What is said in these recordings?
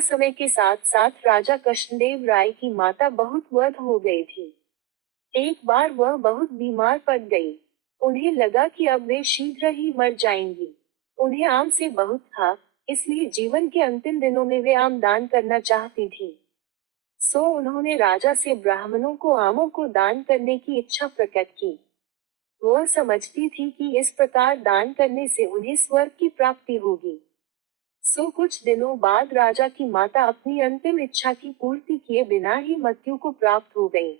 समय के साथ साथ राजा कृष्णदेव राय की माता बहुत वृद्ध हो गई थी। एक बार वह बहुत बीमार पड़ गई। उन्हें लगा कि अब वे शीघ्र ही मर जाएंगी। उन्हें आम से बहुत था, इसलिए जीवन के अंतिम दिनों में वे आम दान करना चाहती थी। सो उन्होंने राजा से ब्राह्मणों को आमों को दान करने की इच्छा प्रकट की। वह समझती थी कि इस प्रकार दान करने से उन्हें स्वर्ग की प्राप्ति होगी। सो कुछ दिनों बाद राजा की माता अपनी अंतिम इच्छा की पूर्ति किए बिना ही मृत्यु को प्राप्त हो गई।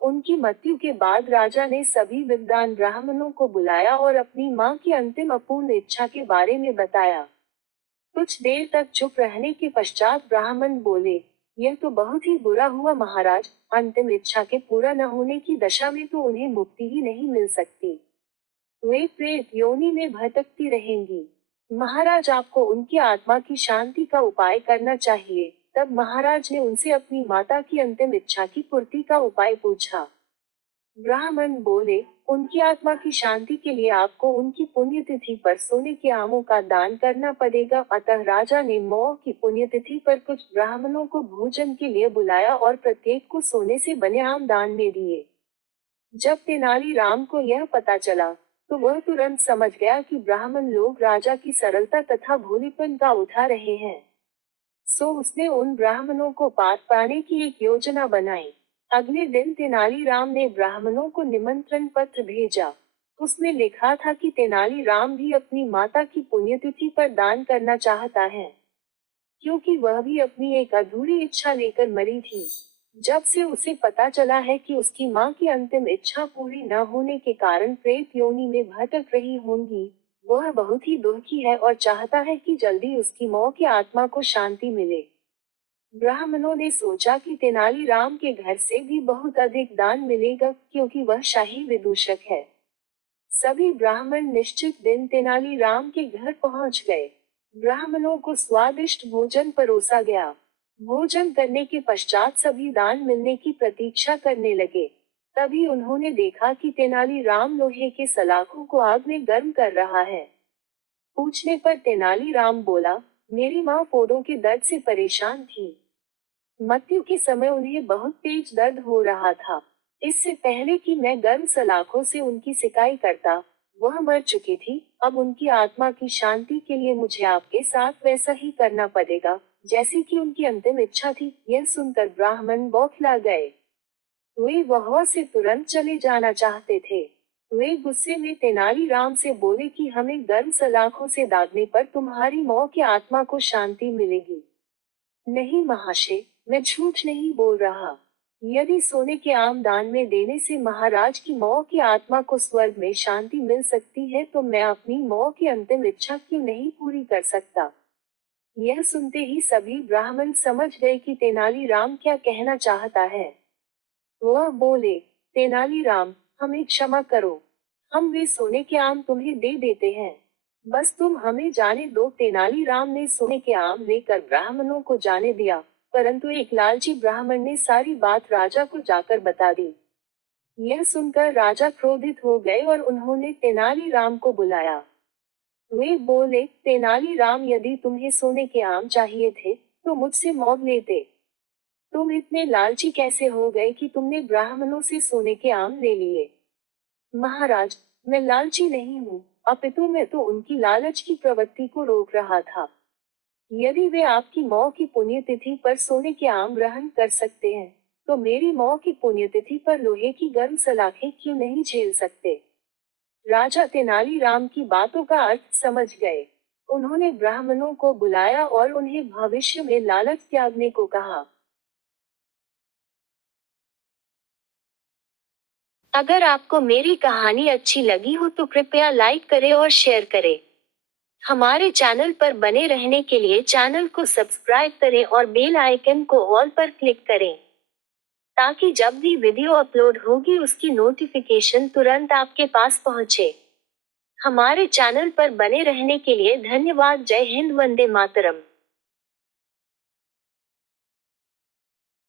उनकी मृत्यु के बाद राजा ने सभी विद्वान ब्राह्मणों को बुलाया और अपनी मां की अंतिम अपूर्ण इच्छा के बारे में बताया। कुछ देर तक चुप रहने के पश्चात ब्राह्मण बोले, यह तो बहुत ही बुरा हुआ महाराज, अंतिम इच्छा के पूरा न होने की दशा में तो उन्हें मुक्ति ही नहीं मिल सकती। वे प्रेत योनि में भटकती रहेंगी। महाराज, आपको उनकी आत्मा की शांति का उपाय करना चाहिए। तब महाराज ने उनसे अपनी माता की अंतिम इच्छा की पूर्ति का उपाय पूछा। ब्राह्मण बोले, उनकी आत्मा की शांति के लिए आपको उनकी पुण्यतिथि पर सोने के आमों का दान करना पड़ेगा। अतः राजा ने मौ की पुण्यतिथि पर कुछ ब्राह्मणों को भोजन के लिए बुलाया और प्रत्येक को सोने से बने आम दान में दिए। जब तेनालीराम को यह पता चला, तो वह तुरंत समझ गया कि ब्राह्मण लोग राजा की सरलता तथा भोलेपन का उठा रहे हैं। सो उसने उन ब्राह्मणों को पार पाने की एक योजना बनाई। अगले दिन तेनालीराम ने ब्राह्मणों को निमंत्रण पत्र भेजा। उसमें लिखा था कि तेनालीराम भी अपनी माता की पुण्यतिथि पर दान करना चाहता है, क्योंकि वह भी अपनी एक अधूरी इच्छा लेकर मरी थी। जब से उसे पता चला है कि उसकी मां की अंतिम इच्छा पूरी न होने के कारण प्रेत योनि में भटक रही होंगी, वह बहुत ही दुखी है और चाहता है कि जल्दी उसकी मौ की आत्मा को शांति मिले। ब्राह्मणों ने सोचा कि तेनालीराम के घर से भी बहुत अधिक दान मिलेगा, क्योंकि वह शाही विदूषक है। सभी ब्राह्मण निश्चित दिन तेनालीराम के घर पहुंच गए। ब्राह्मणों को स्वादिष्ट भोजन परोसा गया। भोजन करने के पश्चात सभी दान मिलने की प्रतीक्षा करने लगे। तभी उन्होंने देखा कि तेनालीराम लोहे के सलाखों को आग में गर्म कर रहा है। पूछने पर तेनालीराम बोला, मेरी माँ फोड़ों के दर्द से परेशान थी। मृत्यु के समय उन्हें बहुत तेज दर्द हो रहा था। इससे पहले कि मैं गर्म सलाखों से उनकी सिकाई करता, वह मर चुकी थी। अब उनकी आत्मा की शांति के लिए मुझे आपके साथ वैसा ही करना पड़ेगा, जैसी कि उनकी अंतिम इच्छा थी। यह सुनकर ब्राह्मण बौखला गए। वे वहां से तुरंत चले जाना चाहते थे। वे गुस्से में तेनालीराम से बोले कि हमें गर्म सलाखों से दागने पर तुम्हारी मौ की आत्मा को शांति मिलेगी। नहीं महाशय, मैं झूठ नहीं बोल रहा। यदि सोने के आम दान में देने से महाराज की मौ की आत्मा को स्वर्ग में शांति मिल सकती है, तो मैं अपनी मौ की अंतिम इच्छा क्यों नहीं पूरी कर सकता। यह सुनते ही सभी ब्राह्मण समझ गए कि तेनालीराम क्या कहना चाहता है। वह बोले, तेनालीराम, हमें क्षमा करो। हम वे सोने के आम तुम्हें दे देते हैं। बस तुम हमें जाने दो। तेनालीराम ने सोने के आम लेकर ब्राह्मणों को जाने दिया, परंतु एक लालची ब्राह्मण ने सारी बात राजा को जाकर बता दी। यह सुनकर राजा क्रोधित हो गए और उन्होंने तेनालीराम को बुलाया। वे बोले, तेनालीराम, यदि तुम्हें सोने के आम चाहिए थे, तो मुझसे मांग लेते। तुम इतने लालची कैसे हो गए कि तुमने ब्राह्मणों से सोने के आम ले लिए। महाराज, मैं लालची नहीं हूँ, अपितु मैं तो उनकी लालच की प्रवृत्ति को रोक रहा था। यदि वे आपकी मौ की पुण्यतिथि पर सोने के आम ग्रहण कर सकते हैं, तो मेरी मौ की पुण्यतिथि पर लोहे की गर्म सलाखें क्यों नहीं झेल सकते। राजा तेनालीराम की बातों का अर्थ समझ गए। उन्होंने ब्राह्मणों को बुलाया और उन्हें भविष्य में लालच त्यागने को कहा। अगर आपको मेरी कहानी अच्छी लगी हो तो कृपया लाइक करें और शेयर करें। हमारे चैनल पर बने रहने के लिए चैनल को सब्सक्राइब करें और बेल आइकन को ऑल पर क्लिक करें, ताकि जब भी वीडियो अपलोड होगी उसकी नोटिफिकेशन तुरंत आपके पास पहुंचे। हमारे चैनल पर बने रहने के लिए धन्यवाद। जय हिंद, वंदे मातरम।